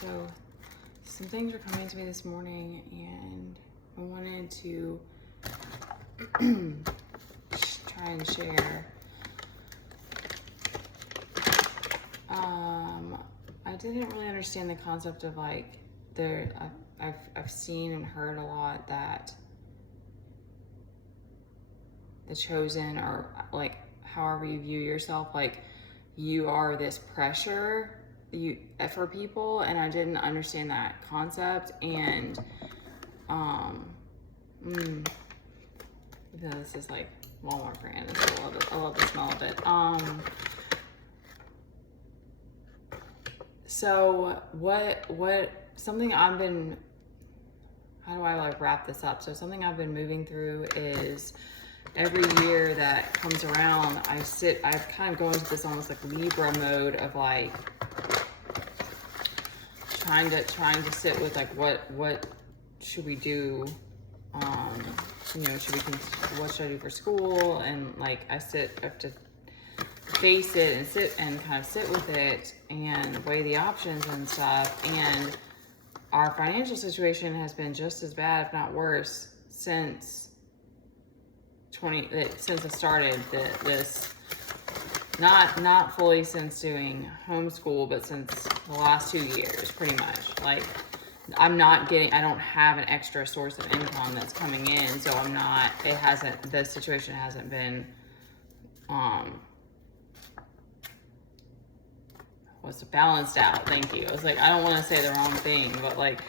So some things are coming to me this morning, and I wanted to try and share. I didn't really understand the concept of like I've seen and heard a lot that the chosen, or like however you view yourself, like you are this pressure for people, and I didn't understand that concept. And even though this is like Walmart brand, I love the smell of it. So what something I've been, how do I like wrap this up? So something I've been moving through is every year that comes around, I've kind of go into this almost like Libra mode of like trying to sit with like what should we do, what should I do for school, and like I have to face it and sit with it and weigh the options and stuff. And our financial situation has been just as bad, if not worse, since it started this, not fully since doing homeschool, but since the last 2 years, pretty much. Like I don't have an extra source of income that's coming in, so the situation hasn't been, balanced out. Thank you. I was like, I don't want to say the wrong thing, but like,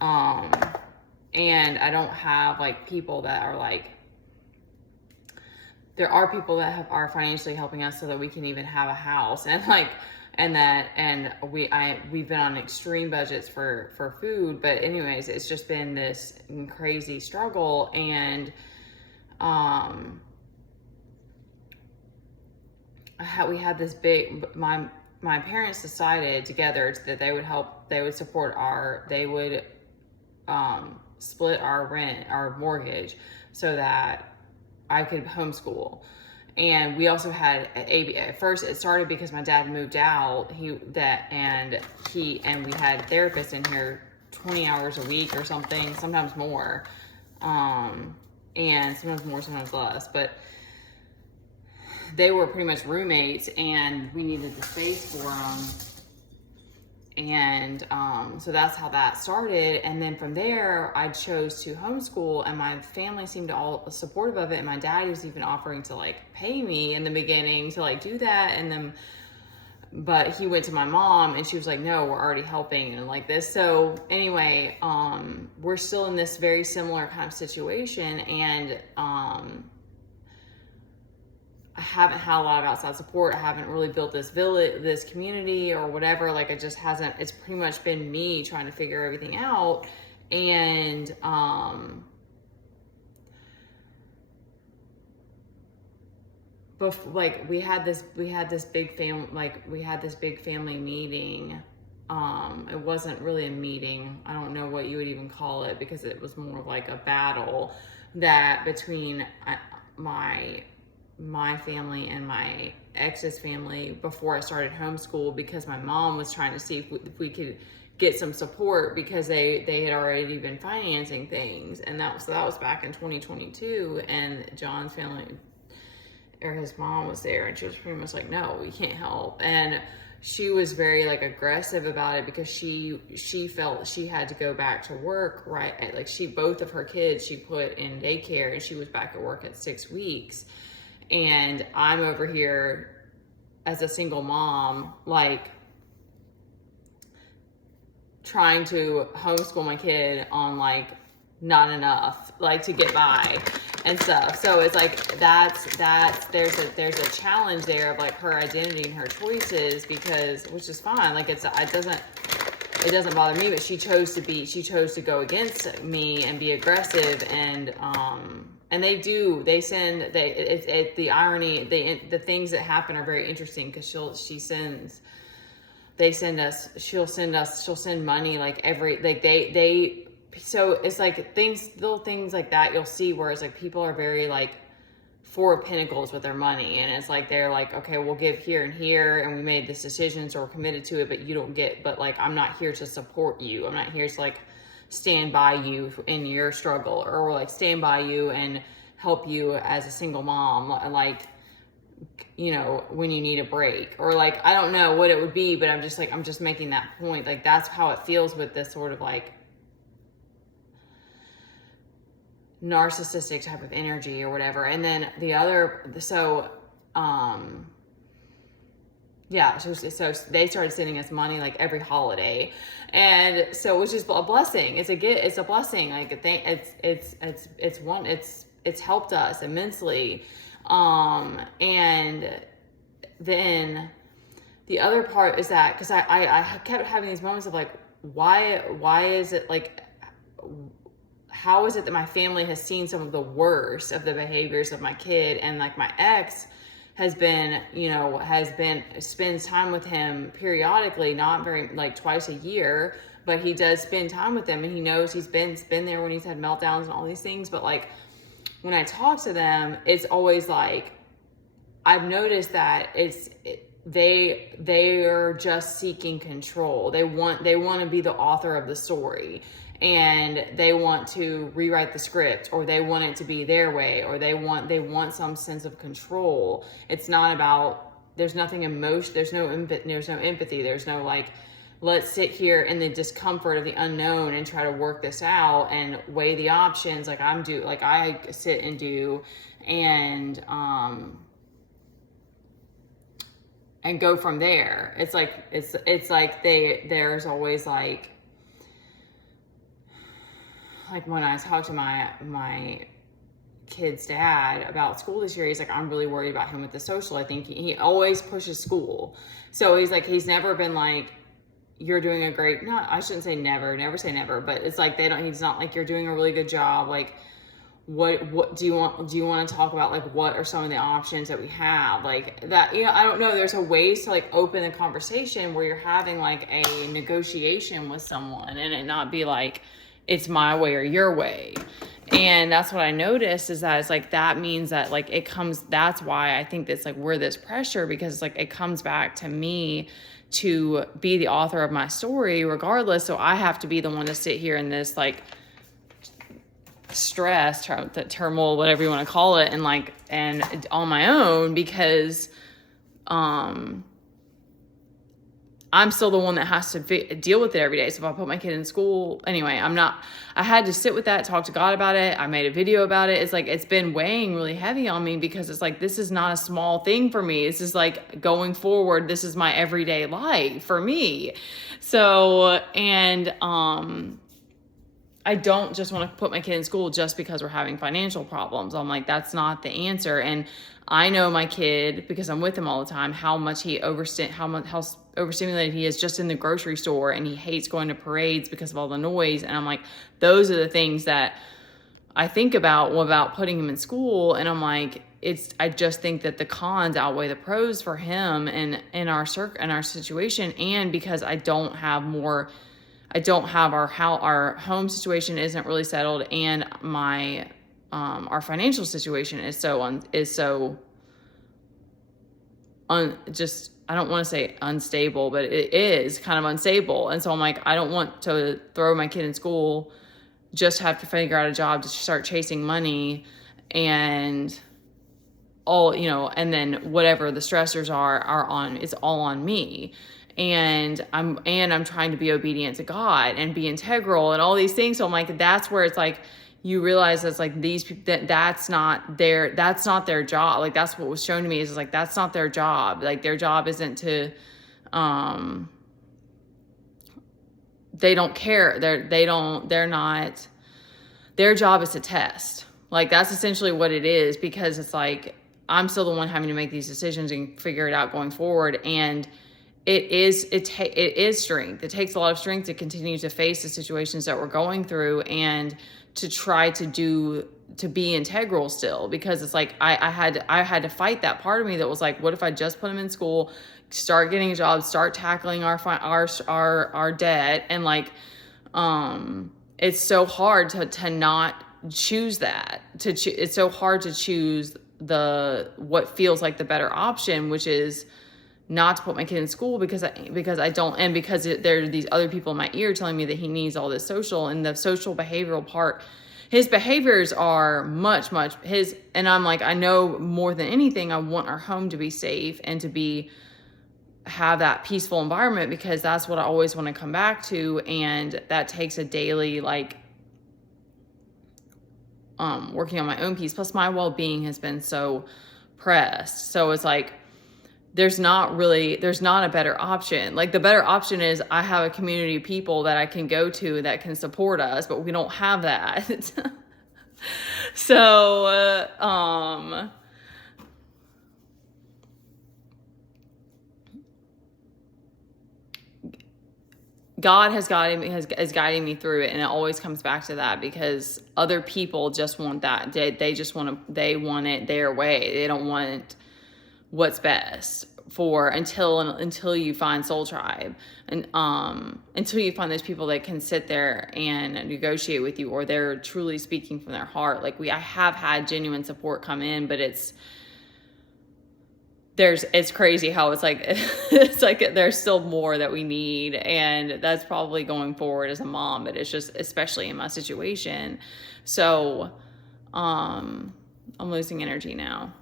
and I don't have like people that are like, there are people that are financially helping us so that we can even have a house, and like, we've been on extreme budgets for food. But anyways, it's just been this crazy struggle. And we had this big, my parents decided together that they would split our rent, our mortgage, so that I could homeschool. And we also had at first it started because my dad moved out, and we had therapists in here 20 hours a week or something, sometimes more, and sometimes more, sometimes less, but they were pretty much roommates, and we needed the space for them. And so that's how that started. And then from there, I chose to homeschool, and my family seemed all supportive of it. And my dad was even offering to like pay me in the beginning to like do that. And then, but he went to my mom, and she was like, no, we're already helping and like this. So anyway, we're still in this very similar kind of situation. And I haven't had a lot of outside support. I haven't really built this this community or whatever. Like it's pretty much been me trying to figure everything out. And, like we had this big family meeting. It wasn't really a meeting. I don't know what you would even call it, because it was more of like a battle that between my family and my ex's family before I started homeschool, because my mom was trying to see if we could get some support, because they had already been financing things. And that was back in 2022, and John's family, or his mom, was there, and she was pretty much like, no, we can't help. And she was very like aggressive about it, because she felt she had to go back to work, right? Like both of her kids she put in daycare, and she was back at work at 6 weeks. And I'm over here as a single mom, like trying to homeschool my kid on like not enough, like to get by and stuff. So it's like there's a challenge there of like her identity and her choices, which is fine. Like it doesn't bother me, but she chose to go against me and be aggressive. And the irony, the things that happen are very interesting, because she'll send money like so it's like little things like that you'll see, where it's like people are very like Four of Pentacles with their money, and it's like they're like, okay, we'll give here and here, and we made this decision, so we're committed to it, but you don't get, but like, I'm not here to support you. I'm not here to like stand by you in your struggle, or like stand by you and help you as a single mom, like, you know, when you need a break, or like, I don't know what it would be, but I'm just making that point. Like, that's how it feels with this sort of like narcissistic type of energy or whatever. And then the other, so yeah, so they started sending us money like every holiday, and so which is a blessing. It's a blessing. Like, it's helped us immensely. And then the other part is that, because I kept having these moments of like, why is it like, how is it that my family has seen some of the worst of the behaviors of my kid, and like my ex has been, you know, spends time with him periodically, not very, like twice a year, but he does spend time with them, and he knows he's been there when he's had meltdowns and all these things. But like, when I talk to them, it's always like, I've noticed that they are just seeking control. They want to be the author of the story, and they want to rewrite the script, or they want it to be their way, or they want some sense of control. It's not about, there's nothing emotion, there's no empathy, there's no like, let's sit here in the discomfort of the unknown and try to work this out and weigh the options like I sit and do, and go from there. It's like there's always like when I talk to my kid's dad about school this year, he's like, I'm really worried about him with the social. I think he always pushes school. So he's like, he's never been like, you're doing a great, no, I shouldn't say never say never, but it's like he's not like, you're doing a really good job. Like, what do you want to talk about? Like, what are some of the options that we have? Like that, you know, I don't know. There's a ways to like open the conversation where you're having like a negotiation with someone, and it not be like, it's my way or your way. And that's what I noticed, is that it's like, that means that like it comes, that's why I think that's like where this pressure, because it's like, it comes back to me to be the author of my story regardless. So I have to be the one to sit here in this like stress, turmoil, whatever you want to call it, and like, and on my own, because I'm still the one that has to deal with it every day. So if I put my kid in school, anyway, I had to sit with that, talk to God about it. I made a video about it. It's like, it's been weighing really heavy on me, because it's like, this is not a small thing for me. This is like, going forward, this is my everyday life for me. So, and, I don't just want to put my kid in school just because we're having financial problems. I'm like, that's not the answer. And I know my kid, because I'm with him all the time, how much how overstimulated he is just in the grocery store, and he hates going to parades because of all the noise. And I'm like, those are the things that I think about putting him in school. And I'm like, I just think that the cons outweigh the pros for him and in our situation. And because I don't have our home situation isn't really settled, and my our financial situation is just, I don't want to say unstable, but it is kind of unstable. And so I'm like, I don't want to throw my kid in school, just have to figure out a job to start chasing money, and all, you know, and then whatever the stressors are it's all on me. And I'm trying to be obedient to God and be integral and all these things. So I'm like, that's where it's like, you realize that's like these people, that's not their job. Like, that's what was shown to me, is like, that's not their job. Like, their job isn't to, they don't care. They're not, their job is to test. Like, that's essentially what it is, because it's like, I'm still the one having to make these decisions and figure it out going forward. And it is strength. It takes a lot of strength to continue to face the situations that we're going through, and to try to be integral still, because it's like, I had to fight that part of me that was like, what if I just put him in school, start getting a job, start tackling our debt, and like, it's so hard to not choose that, it's so hard to choose what feels like the better option, which is not to put my kid in school because I don't, and because there are these other people in my ear telling me that he needs all this social, and the social behavioral part, his behaviors are much and I'm like, I know more than anything, I want our home to be safe and to have that peaceful environment, because that's what I always want to come back to. And that takes a daily, like, working on my own peace. Plus my well-being has been so pressed. So it's like, there's not a better option. Like, the better option is I have a community of people that I can go to that can support us, but we don't have that. So, God is guiding me through it, and it always comes back to that, because other people just want that. They want it their way. They don't want what's best until you find Soul Tribe, and until you find those people that can sit there and negotiate with you, or they're truly speaking from their heart. Like, I have had genuine support come in, but it's crazy how it's like there's still more that we need, and that's probably going forward as a mom, but it's just, especially in my situation. So I'm losing energy now.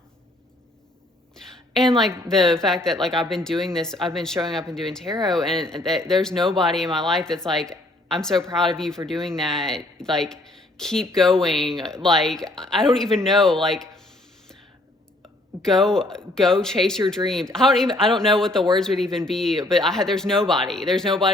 And like the fact that, like, I've been showing up and doing tarot, and there's nobody in my life that's like, I'm so proud of you for doing that, like, keep going. Like, I don't even know, like, go chase your dreams. I don't know what the words would even be, but there's nobody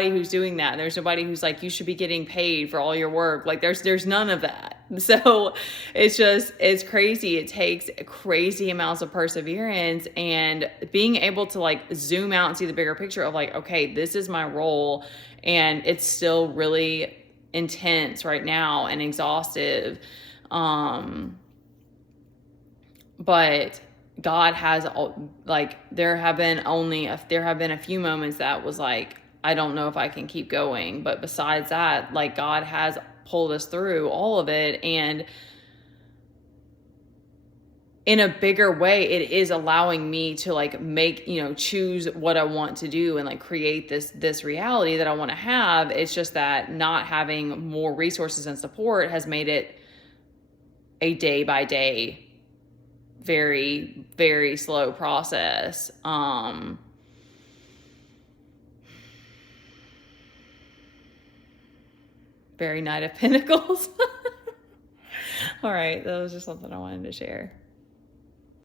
who's doing that. There's nobody who's like, you should be getting paid for all your work. Like, there's none of that. So it's crazy. It takes crazy amounts of perseverance and being able to, like, zoom out and see the bigger picture of, like, okay, this is my role, and it's still really intense right now and exhaustive. But God has, like, there have been a few moments that was like, I don't know if I can keep going. But besides that, like, God has pulled us through all of it. And in a bigger way, it is allowing me to, like, choose what I want to do and, like, create this reality that I want to have. It's just that not having more resources and support has made it a day by day, very, very slow process. Very Knight of Pentacles. All right, that was just something I wanted to share.